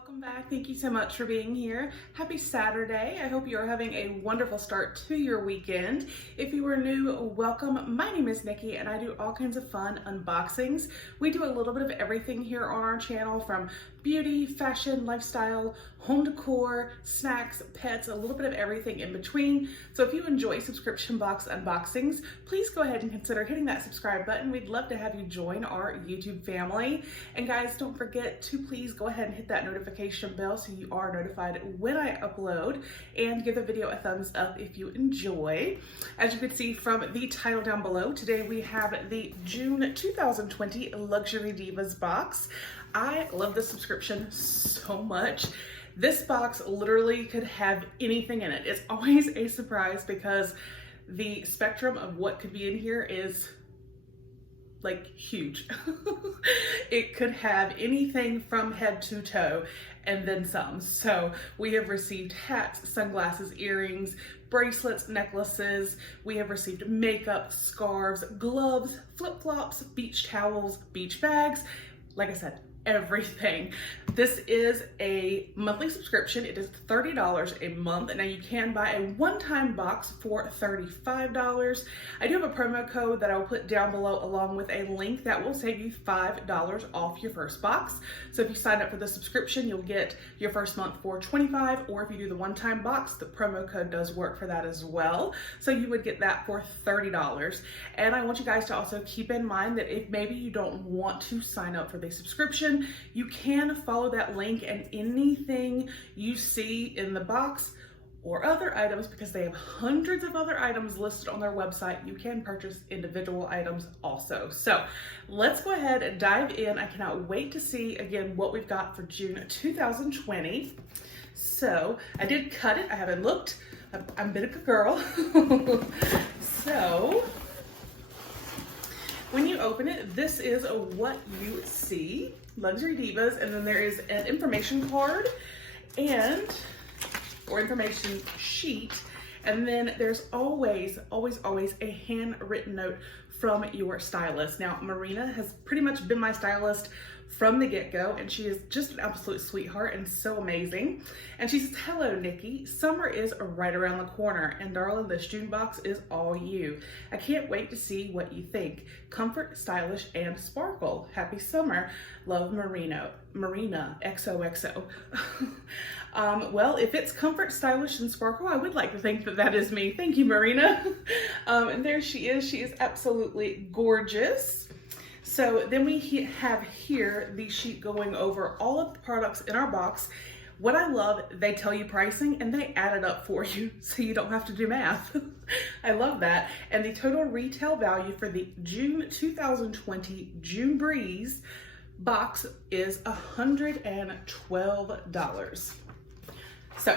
Welcome back. Thank you so much for being here. Happy Saturday. I hope you are having a wonderful start to your weekend. If you are new, welcome. My name is Nikki and I do all kinds of fun unboxings. We do a little bit of everything here on our channel, from beauty, fashion, lifestyle, home decor, snacks, pets, a little bit of everything in between. So if you enjoy subscription box unboxings, please go ahead and consider hitting that subscribe button. We'd love to have you join our YouTube family. And guys, don't forget to please go ahead and hit that notification bell so you are notified when I upload, and give the video a thumbs up if you enjoy. As you can see from the title down below, today we have the June 2020 Luxury Divas box. I love this subscription so much. This box literally could have anything in it. It's always a surprise because the spectrum of what could be in here is like huge. It could have anything from head to toe and then some. So we have received hats, sunglasses, earrings, bracelets, necklaces. We have received makeup, scarves, gloves, flip-flops, beach towels, beach bags. Like I said, everything. This is a monthly subscription. It is $30 a month. Now you can buy a one-time box for $35. I do have a promo code that I'll put down below along with a link that will save you $5 off your first box. So if you sign up for the subscription, you'll get your first month for $25, or if you do the one-time box, the promo code does work for that as well. So you would get that for $30. And I want you guys to also keep in mind that if maybe you don't want to sign up for the subscription, you can follow that link, and anything you see in the box or other items, because they have hundreds of other items listed on their website, you can purchase individual items also. So let's go ahead and dive in. I cannot wait to see again what we've got for June 2020. So I did cut it. I haven't looked. I'm a bit of a girl. So when you open it, this is what you see. Luxury Divas, and then there is an information card or information sheet, and then there's always a handwritten note from your stylist. Now, Marina has pretty much been my stylist from the get-go, and she is just an absolute sweetheart and so amazing. And she says, "Hello, Nikki. Summer is right around the corner, and darling, this June box is all you. I can't wait to see what you think. Comfort, stylish, and sparkle. Happy summer. Love, Marina, XOXO." Well, if it's comfort, stylish, and sparkle, I would like to think that that is me. Thank you, Marina. And there she is. She is absolutely gorgeous. So then we have here the sheet going over all of the products in our box. What I love, they tell you pricing and they add it up for you so you don't have to do math. I love that. And the total retail value for the June 2020 June Breeze box is $112. So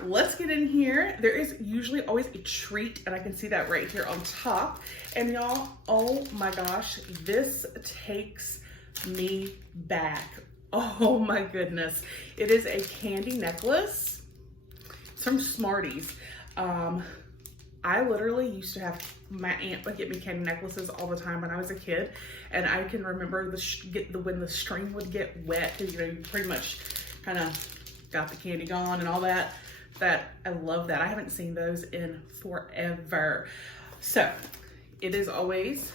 let's get in here. There is usually always a treat, and I can see that right here on top. And y'all, oh my gosh, this takes me back. Oh my goodness. It is a candy necklace. It's from Smarties. I literally used to have, my aunt would get me candy necklaces all the time when I was a kid, and I can remember when the string would get wet, because you pretty much kind of got the candy gone and all that. I love that. I haven't seen those in forever. So it is always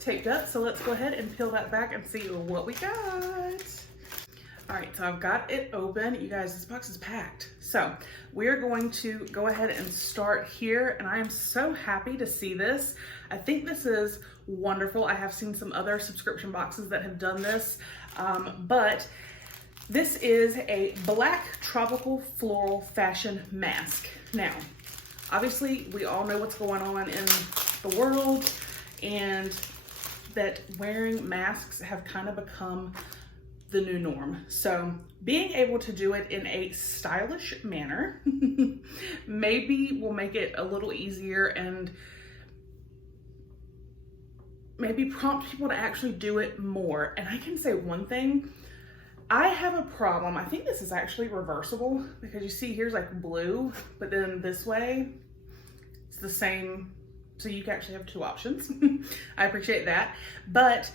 taped up. So let's go ahead and peel that back and see what we got. All right, so I've got it open. You guys, this box is packed. So we're going to go ahead and start here. And I am so happy to see this. I think this is wonderful. I have seen some other subscription boxes that have done this, but this is a black tropical floral fashion mask. Now, obviously, we all know what's going on in the world, and that wearing masks have kind of become the new norm. So being able to do it in a stylish manner maybe will make it a little easier, and maybe prompt people to actually do it more. And I can say one thing. I have a problem. I think this is actually reversible, because you see here's like blue, but then this way it's the same. So you can actually have two options. I appreciate that. But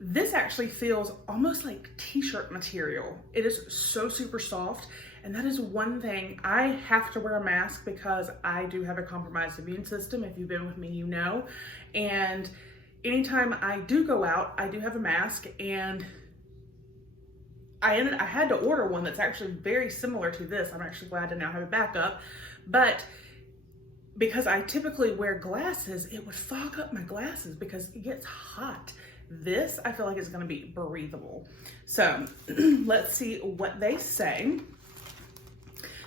This actually feels almost like t-shirt material. It is so super soft. And that is one thing. I have to wear a mask because I do have a compromised immune system. If you've been with me, you know. And anytime I do go out, I do have a mask, and I had to order one that's actually very similar to this. I'm actually glad to now have a backup. But because I typically wear glasses, it would fog up my glasses because it gets hot. This, I feel like, is gonna be breathable. So let's see what they say.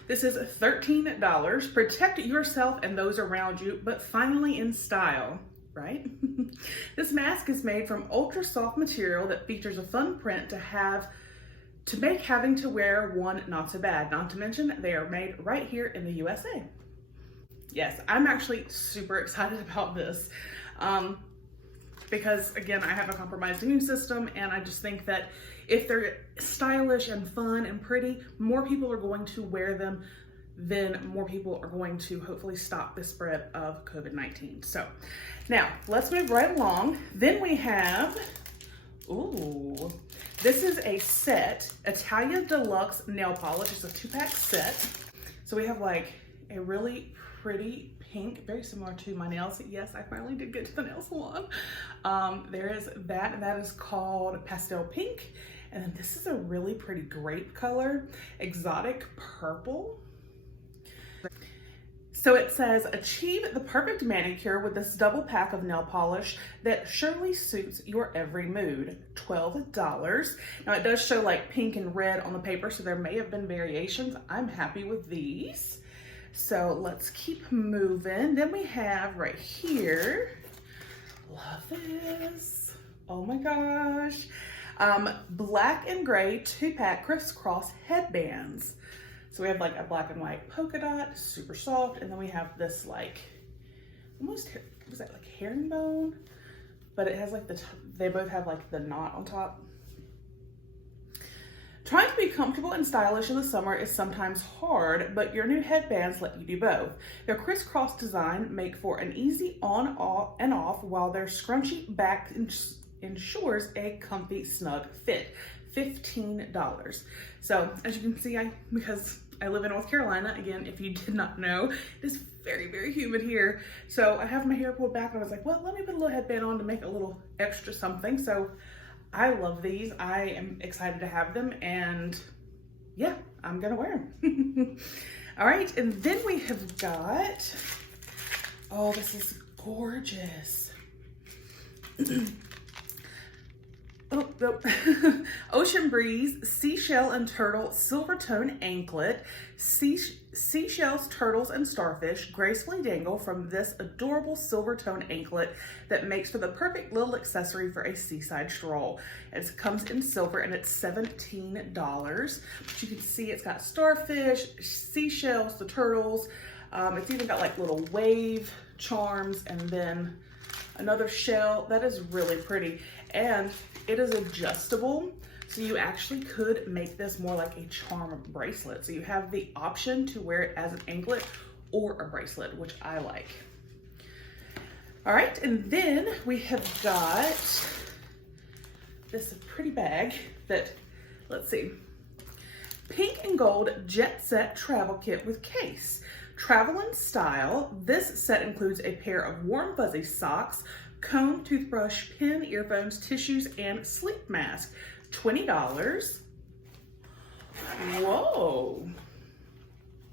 This is $13. Protect yourself and those around you, but finally in style, right? This mask is made from ultra soft material that features a fun print to make having to wear one not so bad. Not to mention, they are made right here in the USA. Yes, I'm actually super excited about this. Because again, I have a compromised immune system, and I just think that if they're stylish and fun and pretty, more people are going to wear them, then more people are going to hopefully stop the spread of COVID-19. So now let's move right along. Then we have, ooh, this is a set, Italia Deluxe nail polish. It's a 2-pack set. So we have like a really pretty pink, very similar to my nails. Yes, I finally did get to the nail salon. There is that, and that is called Pastel Pink. And then this is a really pretty grape color, exotic purple. So it says, achieve the perfect manicure with this double pack of nail polish that surely suits your every mood. $12. Now it does show like pink and red on the paper, so there may have been variations. I'm happy with these. So let's keep moving. Then we have right here, love this. Oh my gosh. Black and gray 2-pack crisscross headbands. So we have like a black and white polka dot, super soft. And then we have this like, almost, was that like herringbone? But it has like they both have like the knot on top. Trying to be comfortable and stylish in the summer is sometimes hard, but your new headbands let you do both. Their crisscross design make for an easy on and off, while their scrunchy back ensures a comfy, snug fit. $15. So as you can see, because I live in North Carolina, again, if you did not know, it is very, very humid here. So I have my hair pulled back, and I was like, well, let me put a little headband on to make a little extra something. So I love these. I am excited to have them, and yeah, I'm gonna wear them. All right, and then we have got, oh, this is gorgeous. Oh, nope. Ocean Breeze Seashell and Turtle Silver Tone Anklet. Seashells, turtles, and starfish gracefully dangle from this adorable silver tone anklet that makes for the perfect little accessory for a seaside stroll. It comes in silver, and it's $17. But you can see it's got starfish, seashells, the turtles. It's even got like little wave charms, and then another shell. That is really pretty. And it is adjustable, so you actually could make this more like a charm bracelet. So you have the option to wear it as an anklet or a bracelet, which I like. All right, and then we have got this pretty bag that, let's see, pink and gold jet set travel kit with case. Travel in style. This set includes a pair of warm fuzzy socks, comb, toothbrush, pen, earphones, tissues, and sleep mask. $20. Whoa.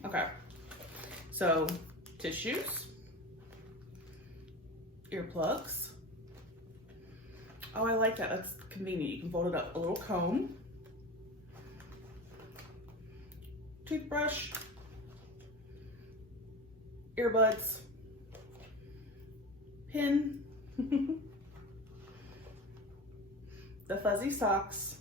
Okay. So tissues, earplugs. Oh, I like that. That's convenient. You can fold it up. A little comb, toothbrush, earbuds, pin, the fuzzy socks,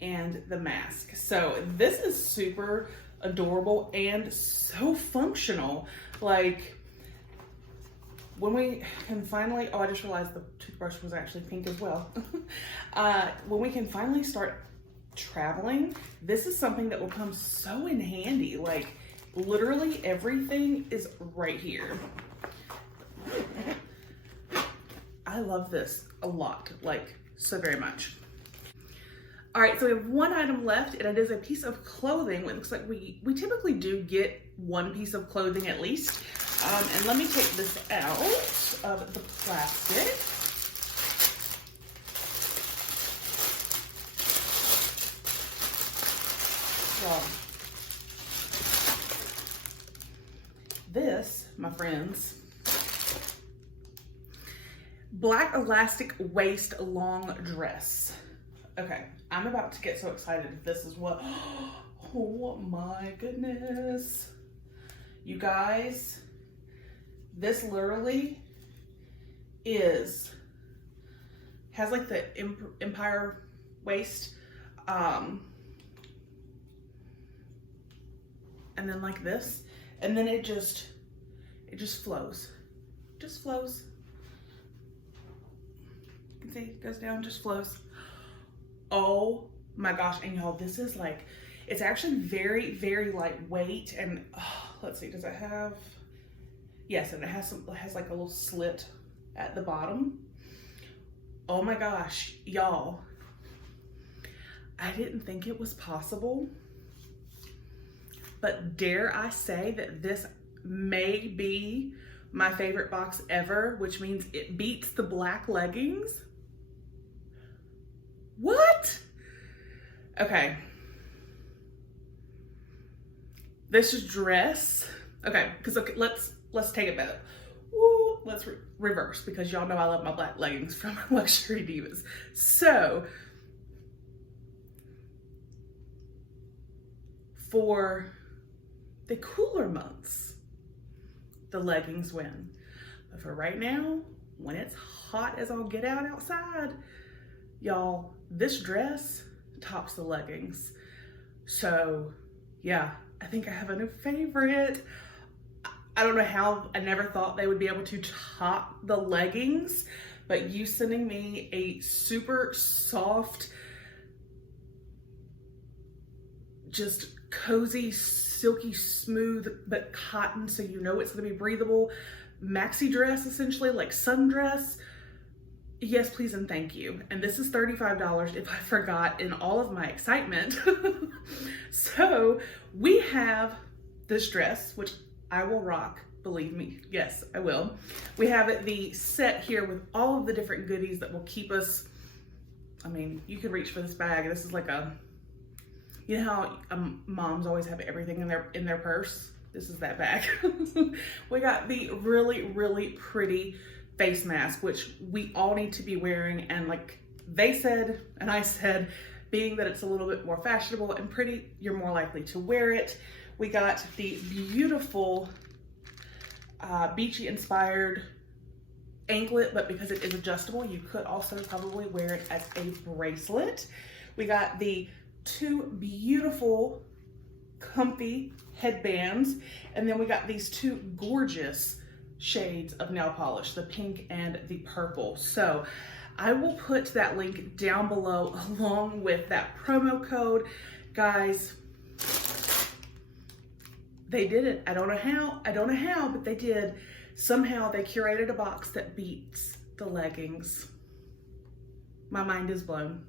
and the mask. So this is super adorable and so functional. Like, when we can finally, oh, I just realized the toothbrush was actually pink as well. When we can finally start traveling, this is something that will come so in handy. Like, literally everything is right here. I love this a lot, like so very much. All right, so we have one item left, and it is a piece of clothing. It looks like we typically do get one piece of clothing at least. And let me take this out of the plastic. Well, this, my friends, black elastic waist long dress. Okay, I'm about to get so excited. This is what, oh my goodness. You guys, this literally has like the empire waist, and then like this, and then it just flows, just flows. You can see it goes down, just flows. Oh my gosh, and y'all, this is like, it's actually very, very lightweight, and let's see, does it have, yes, and it has like a little slit at the bottom. Oh my gosh, y'all, I didn't think it was possible, but dare I say that this may be my favorite box ever, which means it beats the black leggings. What? Okay. This is dress. Okay, because okay, let's take it back. Woo, let's reverse, because y'all know I love my black leggings from Luxury Divas. So for the cooler months, the leggings win. But for right now, when it's hot as all get out outside, y'all, this dress tops the leggings. So yeah, I think I have a new favorite. I don't know how, I never thought they would be able to top the leggings, but you sending me a super soft, just cozy, silky smooth, but cotton, so you know it's gonna be breathable, maxi dress, essentially, like sundress. Yes, please and thank you. And this is $35 if I forgot in all of my excitement. So we have this dress, which I will rock, believe me. Yes, I will. We have the set here with all of the different goodies that will keep us, I mean, you can reach for this bag. This is like a, you know how moms always have everything in their purse? This is that bag. We got the really, really pretty face mask, which we all need to be wearing, and like they said and I said, being that it's a little bit more fashionable and pretty, you're more likely to wear it. We got the beautiful Beachy inspired anklet, but because it is adjustable, you could also probably wear it as a bracelet. We got the two beautiful comfy headbands, and then we got these two gorgeous shades of nail polish, the pink and the purple. So I will put that link down below along with that promo code. Guys, they did it. I don't know how, but they did. Somehow they curated a box that beats the leggings. My mind is blown.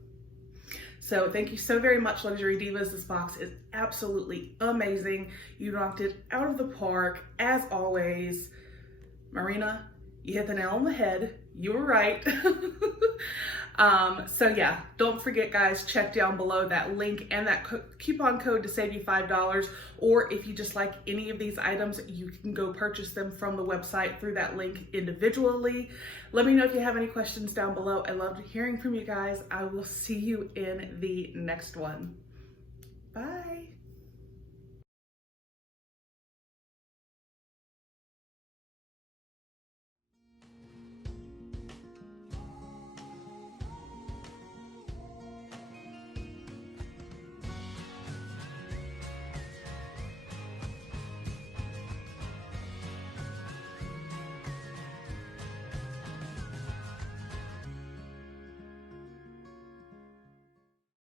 So thank you so very much, Luxury Divas. This box is absolutely amazing. You knocked it out of the park, as always. Marina, you hit the nail on the head. You were right. So yeah, don't forget, guys, check down below that link and that coupon code to save you $5. Or if you just like any of these items, you can go purchase them from the website through that link individually. Let me know if you have any questions down below. I loved hearing from you guys. I will see you in the next one. Bye.